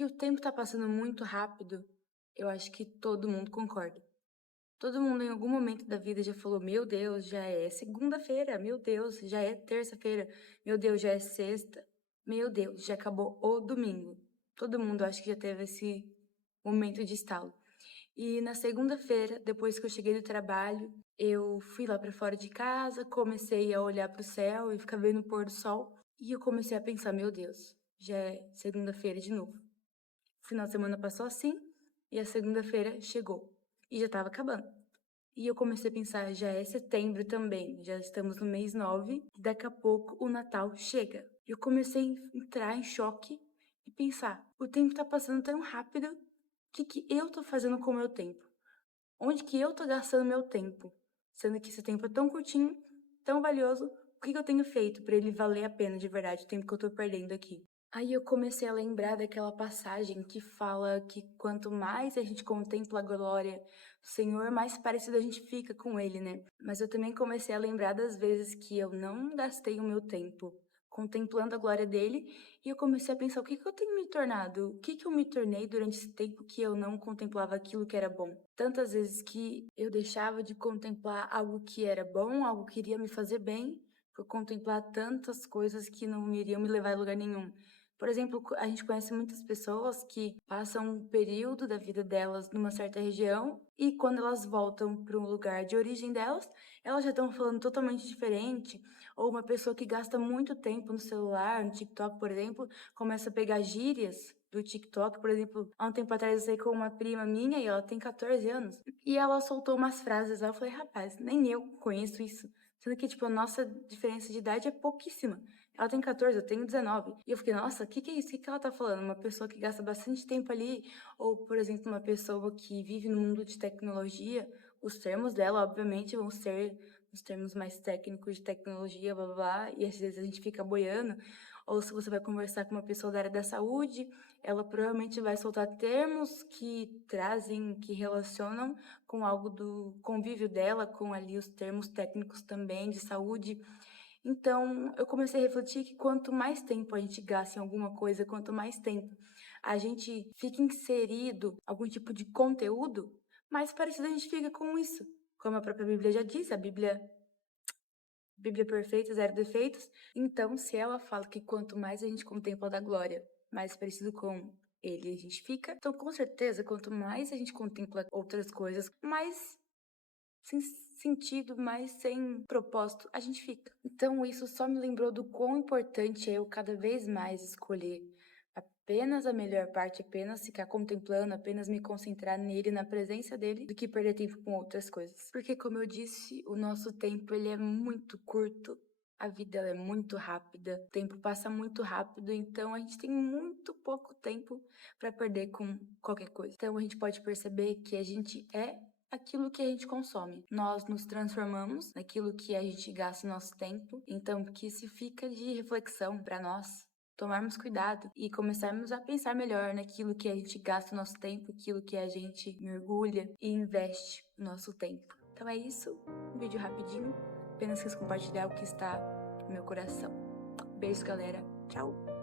Que o tempo tá passando muito rápido, eu acho que todo mundo concorda. Todo mundo em algum momento da vida já falou: "Meu Deus, já é segunda-feira, meu Deus, já é terça-feira, meu Deus, já é sexta, meu Deus, já acabou o domingo". Todo mundo acho que já teve esse momento de estalo. E na segunda-feira, depois que eu cheguei do trabalho, eu fui lá pra fora de casa, comecei a olhar para o céu e ficar vendo o pôr do sol, e eu comecei a pensar: "Meu Deus, já é segunda-feira de novo". O final de semana passou assim, e a segunda-feira chegou, e já estava acabando. E eu comecei a pensar, já é setembro também, já estamos no mês 9, e daqui a pouco o Natal chega. E eu comecei a entrar em choque e pensar, o tempo tá passando tão rápido, o que que eu tô fazendo com o meu tempo? Onde que eu tô gastando meu tempo? Sendo que esse tempo é tão curtinho, tão valioso, o que que eu tenho feito para ele valer a pena de verdade, o tempo que eu tô perdendo aqui? Aí eu comecei a lembrar daquela passagem que fala que quanto mais a gente contempla a glória do Senhor, mais parecido a gente fica com Ele, né? Mas eu também comecei a lembrar das vezes que eu não gastei o meu tempo contemplando a glória dele, e eu comecei a pensar, o que que eu tenho me tornado? O que que eu me tornei durante esse tempo que eu não contemplava aquilo que era bom? Tantas vezes que eu deixava de contemplar algo que era bom, algo que iria me fazer bem, por contemplar tantas coisas que não iriam me levar a lugar nenhum. Por exemplo, a gente conhece muitas pessoas que passam um período da vida delas numa certa região e quando elas voltam para um lugar de origem delas, elas já estão falando totalmente diferente. Ou uma pessoa que gasta muito tempo no celular, no TikTok, por exemplo, começa a pegar gírias do TikTok. Por exemplo, há um tempo atrás eu saí com uma prima minha e ela tem 14 anos. E ela soltou umas frases lá, eu falei, rapaz, nem eu conheço isso. Sendo que, tipo, a nossa diferença de idade é pouquíssima. Ela tem 14, eu tenho 19. E eu fiquei, nossa, o que que é isso? O que que ela tá falando? Uma pessoa que gasta bastante tempo ali, ou, por exemplo, uma pessoa que vive no mundo de tecnologia, os termos dela, obviamente, vão ser os termos mais técnicos de tecnologia, blá, blá, blá, e às vezes a gente fica boiando. Ou se você vai conversar com uma pessoa da área da saúde, ela provavelmente vai soltar termos que trazem, que relacionam com algo do convívio dela, com ali os termos técnicos também de saúde. Então, eu comecei a refletir que quanto mais tempo a gente gasta em alguma coisa, quanto mais tempo a gente fica inserido em algum tipo de conteúdo, mais parecido a gente fica com isso. Como a própria Bíblia já diz, a Bíblia perfeita, zero defeitos. Então, se ela fala que quanto mais a gente contempla da glória, mais parecido com ele a gente fica, então com certeza, quanto mais a gente contempla outras coisas, mais sem sentido, mais sem propósito a gente fica. Então isso só me lembrou do quão importante é eu cada vez mais escolher apenas a melhor parte, apenas ficar contemplando, apenas me concentrar nele, na presença dele, do que perder tempo com outras coisas. Porque como eu disse, o nosso tempo ele é muito curto. A vida ela é muito rápida, o tempo passa muito rápido, então a gente tem muito pouco tempo para perder com qualquer coisa. Então a gente pode perceber que a gente é aquilo que a gente consome. Nós nos transformamos naquilo que a gente gasta nosso tempo, então que isso fica de reflexão para nós tomarmos cuidado e começarmos a pensar melhor naquilo que a gente gasta o nosso tempo, aquilo que a gente mergulha e investe o nosso tempo. Então é isso, um vídeo rapidinho, apenas quis compartilhar o que está no meu coração. Beijo, galera. Tchau!